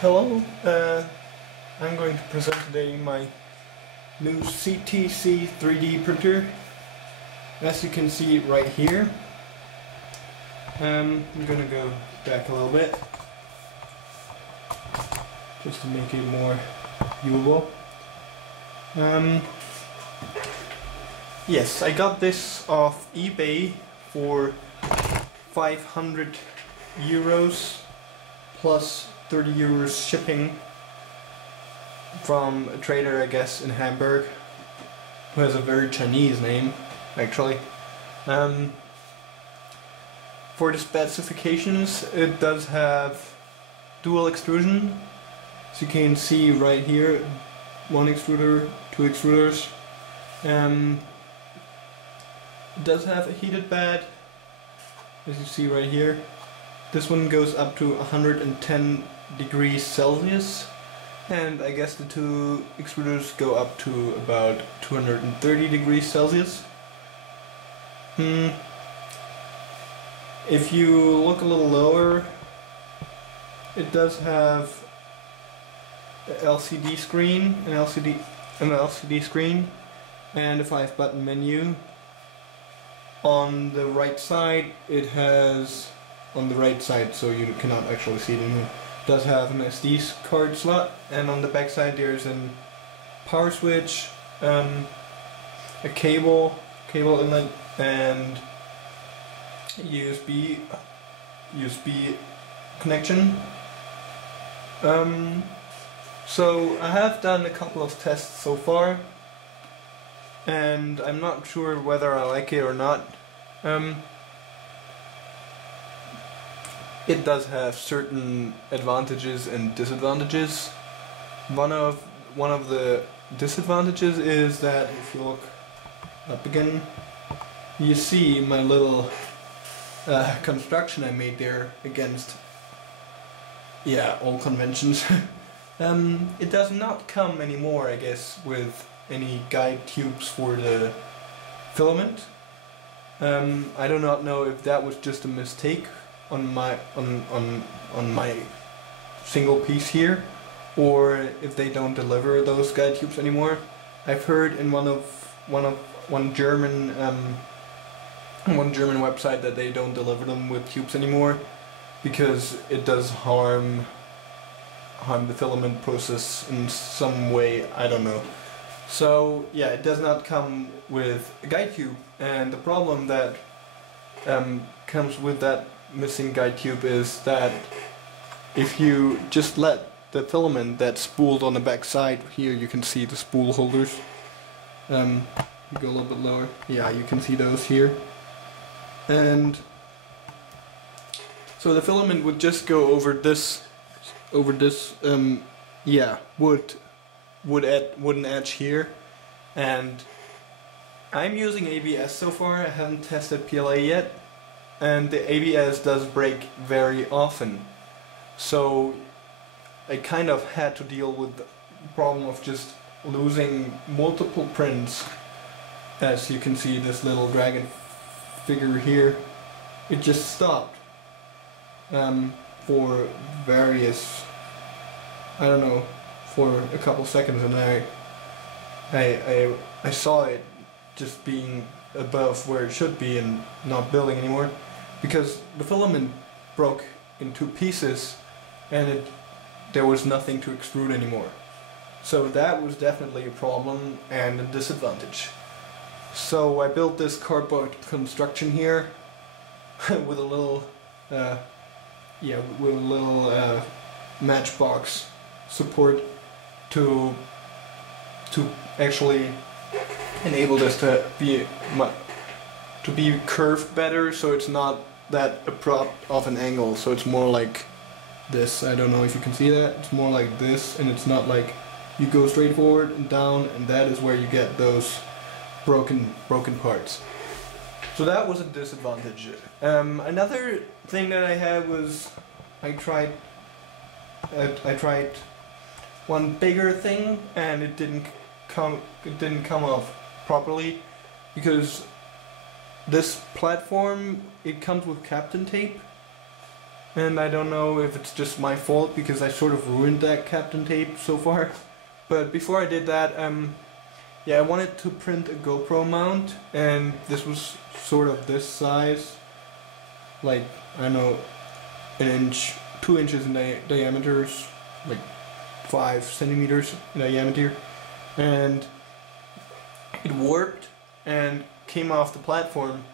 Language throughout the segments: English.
Hello, I'm going to present today my new CTC 3D printer. As you can see right here, I'm going to go back a little bit just to make it more viewable. Yes, I got this off eBay for 500 euros plus 30 euros shipping from a trader, I guess, in Hamburg, who has a very Chinese name, actually. For the specifications, it does have dual extrusion, as you can see right here, one extruder, two extruders. It does have a heated bed, as you see right here. This one goes up to 110 degrees Celsius, and I guess the two extruders go up to about 230 degrees Celsius. If you look a little lower, it does have an LCD screen, an LCD screen, and a 5-button menu. On the right side, it has, on the right side, so you cannot actually see it in here, does have an SD card slot, and on the back side there's a power switch, a cable inlet, and a USB connection. So I have done a couple of tests so far, and I'm not sure whether I like it or not. It does have certain advantages and disadvantages. One of the disadvantages is that if you look up again, you see my little construction I made there against, all conventions. It does not come anymore, I guess, with any guide tubes for the filament. I do not know if that was just a mistake on my single piece here, or if they don't deliver those guide tubes anymore. I've heard in one German website that they don't deliver them with tubes anymore because it does harm the filament process in some way, I don't know. So yeah, it does not come with a guide tube, and the problem that comes with that missing guide tube is that if you just let the filament that's spooled on the back side, here you can see the spool holders, you go a little bit lower, yeah, you can see those here, and so the filament would just go over this wooden edge here, and I'm using ABS so far. I haven't tested PLA yet, and the ABS does break very often, so I kind of had to deal with the problem of just losing multiple prints. As you can see, this little dragon figure here, it just stopped for various, I don't know, for a couple seconds, and I saw it just being above where it should be and not building anymore, because the filament broke in two pieces and there was nothing to extrude anymore. So that was definitely a problem and a disadvantage. So I built this cardboard construction here with a little matchbox support to actually enable this to be curved better, so it's not that abrupt of an angle, so it's more like this. I don't know if you can see that. It's more like this, and it's not like you go straight forward and down, and that is where you get those broken parts. So that was a disadvantage. Another thing that I had was I tried one bigger thing, and it didn't come off properly, because this platform, it comes with Captain tape, and I don't know if it's just my fault because I sort of ruined that Captain tape so far. But before I did that, yeah, I wanted to print a GoPro mount, and this was sort of this size, like, I don't know, an inch, 2 inches in diameter, like 5 centimeters in diameter, and it warped and came off the platform.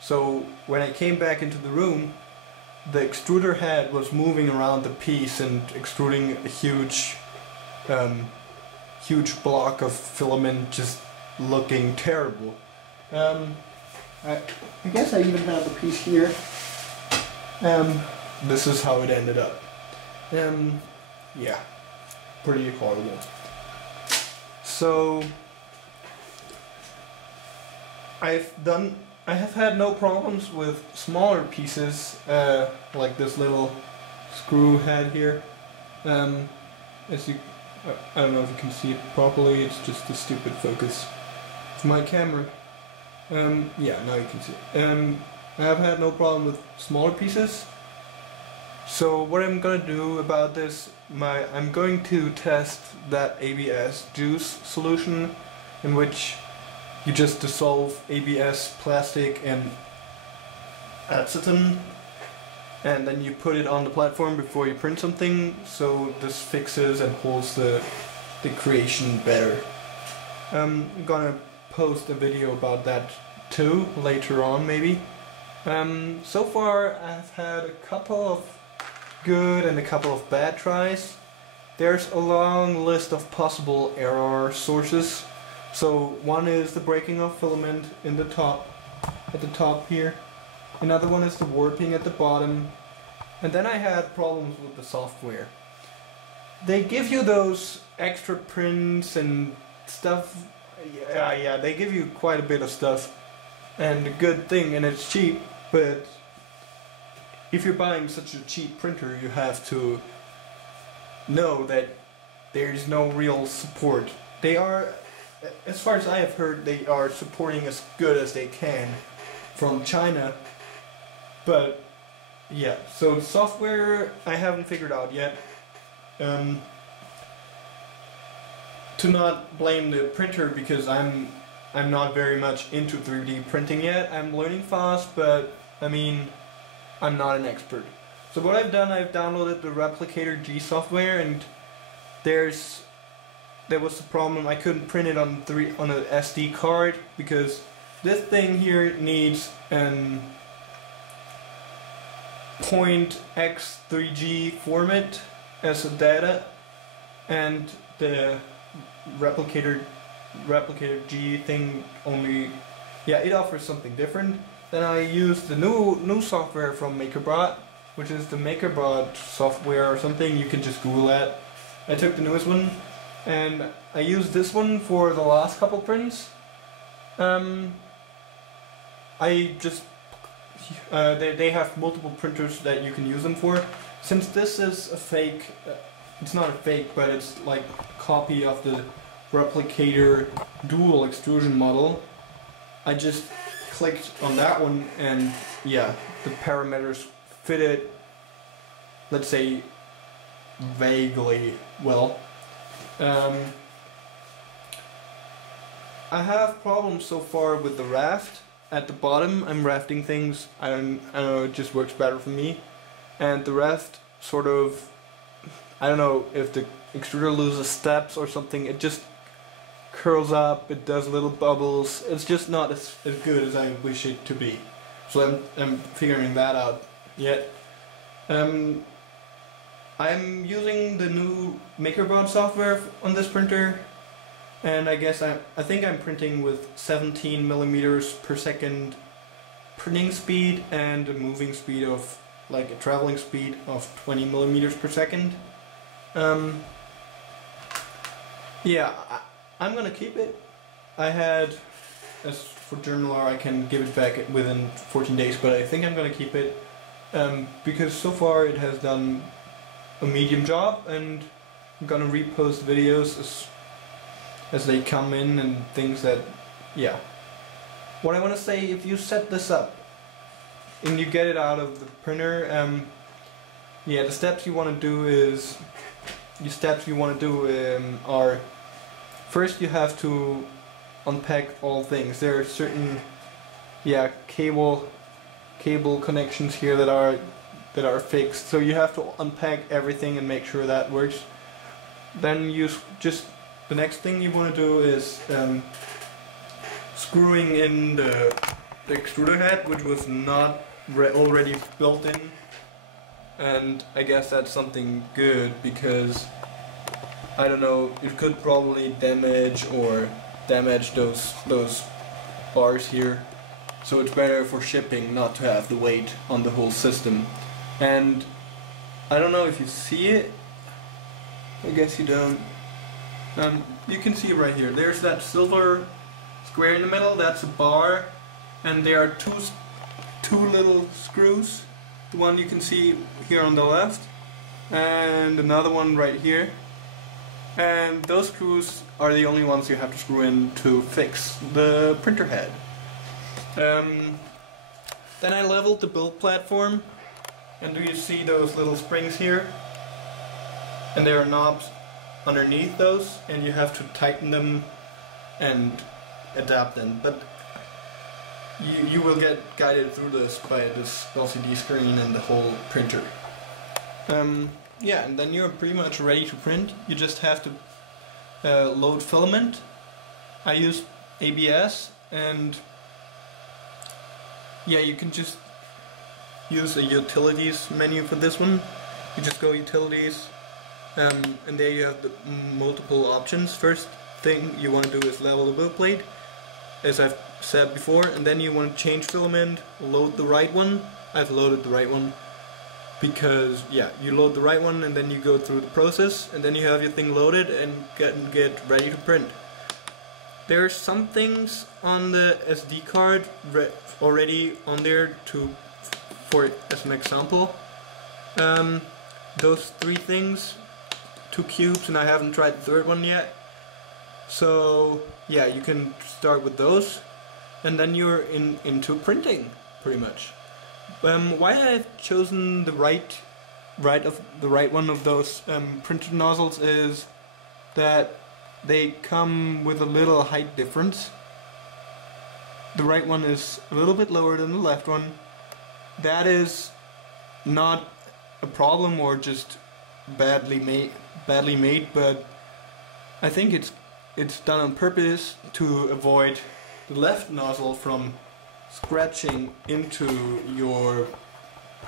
So when I came back into the room, the extruder head was moving around the piece and extruding a huge huge block of filament, just looking terrible. I guess I even have the piece here. This is how it ended up. Yeah, pretty horrible. So I have had no problems with smaller pieces, like this little screw head here. As you, I don't know if you can see it properly, it's just a stupid focus of my camera. Yeah, now you can see it. I have had no problem with smaller pieces. So what I'm gonna do about this, I'm going to test that ABS juice solution, in which you just dissolve ABS plastic and acetone, and then you put it on the platform before you print something, so this fixes and holds the creation better. I'm gonna post a video about that too, later on maybe. So far I've had a couple of good and a couple of bad tries. There's a long list of possible error sources. So one is the breaking of filament in the top, at the top here. Another one is the warping at the bottom. And then I had problems with the software. They give you those extra prints and stuff. Yeah, they give you quite a bit of stuff. And a good thing, and it's cheap, but if you're buying such a cheap printer, you have to know that there's no real support. They are, as far as I have heard, they are supporting as good as they can from China. But yeah, so the software I haven't figured out yet. To not blame the printer, because I'm not very much into 3D printing yet. I'm learning fast, but I mean, I'm not an expert. So what I've done, I've downloaded the Replicator G software, and there was a problem. I couldn't print it on an SD card because this thing here needs an .x3g format as a data, and the Replicator G thing only, yeah, it offers something different. Then I used the new software from MakerBot, which is the MakerBot software or something. You can just Google that. I took the newest one, and I used this one for the last couple prints. I just they have multiple printers that you can use them for. Since this is a fake, it's not a fake, but it's like a copy of the Replicator dual extrusion model, I just clicked on that one, and yeah, the parameters fitted, let's say, vaguely well. I have problems so far with the raft at the bottom. I'm rafting things, I don't know, it just works better for me. And the raft sort of, I don't know if the extruder loses steps or something, it just curls up, it does little bubbles. It's just not as good as I wish it to be. So I'm figuring that out yet. I'm using the new MakerBot software on this printer, and I guess I think I'm printing with 17 millimeters per second printing speed and a moving speed of, like, a traveling speed of 20 millimeters per second. Yeah, I'm gonna keep it. I had, as for Journaler, I can give it back within 14 days, but I think I'm gonna keep it because so far it has done a medium job, and I'm gonna repost videos as they come in and things that, yeah. What I want to say, if you set this up and you get it out of the printer, yeah, the steps you want to do are, first you have to unpack all things. There are certain, yeah, cable connections here that are fixed, so you have to unpack everything and make sure that works. Then the next thing you want to do is screwing in the extruder head, which was not already built in, and I guess that's something good, because I don't know, it could probably damage those bars here, so it's better for shipping not to have the weight on the whole system. And I don't know if you see it, I guess you don't. You can see it right here. There's that silver square in the middle, that's a bar, and there are two little screws. The one you can see here on the left, and another one right here. And those screws are the only ones you have to screw in to fix the printer head. Then I leveled the build platform, and do you see those little springs here? And there are knobs underneath those, and you have to tighten them and adapt them. But you will get guided through this by this LCD screen and the whole printer. Yeah, and then you're pretty much ready to print. You just have to load filament. I use ABS, and yeah, you can just use a utilities menu for this one. You just go utilities, and there you have the multiple options. First thing you want to do is level the build plate, as I've said before, and then you want to change filament, load the right one. I've loaded the right one because, yeah, you load the right one and then you go through the process, and then you have your thing loaded and get ready to print. There are some things on the SD card already on there as an example. Those three things, 2 cubes, and I haven't tried the third one yet. So yeah, you can start with those, and then you're into printing pretty much. Why I've chosen the right one of those printed nozzles is that they come with a little height difference. The right one is a little bit lower than the left one. That is not a problem or just badly made, but I think it's done on purpose to avoid the left nozzle from scratching into your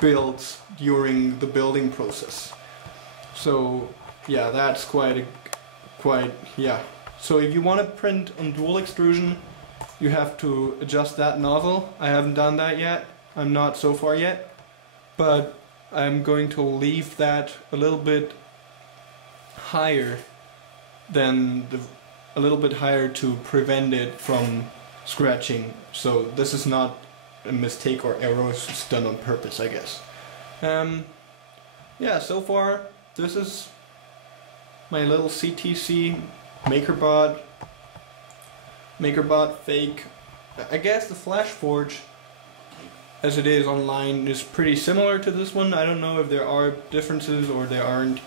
builds during the building process. So yeah, that's quite yeah. So if you want to print on dual extrusion, you have to adjust that nozzle. I haven't done that yet. I'm not so far yet, but I'm going to leave that a little bit higher to prevent it from scratching. So this is not a mistake or error, it's done on purpose, I guess. Yeah, so far this is my little CTC MakerBot fake. I guess the Flash Forge, as it is online, is pretty similar to this one. I don't know if there are differences or there aren't.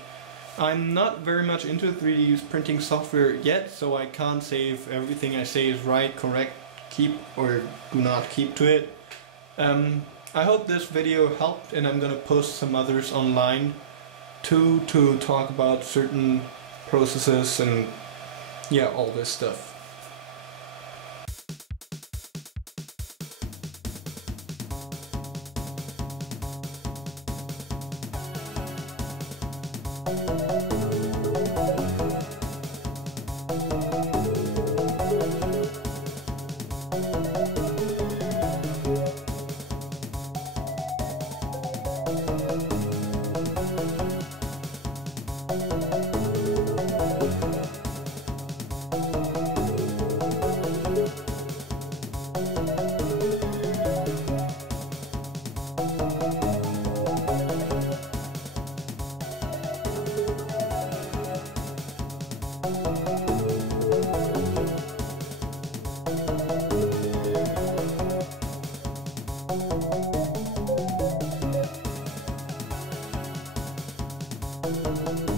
I'm not very much into 3D printing software yet, so I can't say if everything I say is right, correct, keep or do not keep to it. I hope this video helped, and I'm gonna post some others online too, to talk about certain processes and yeah, all this stuff. bye.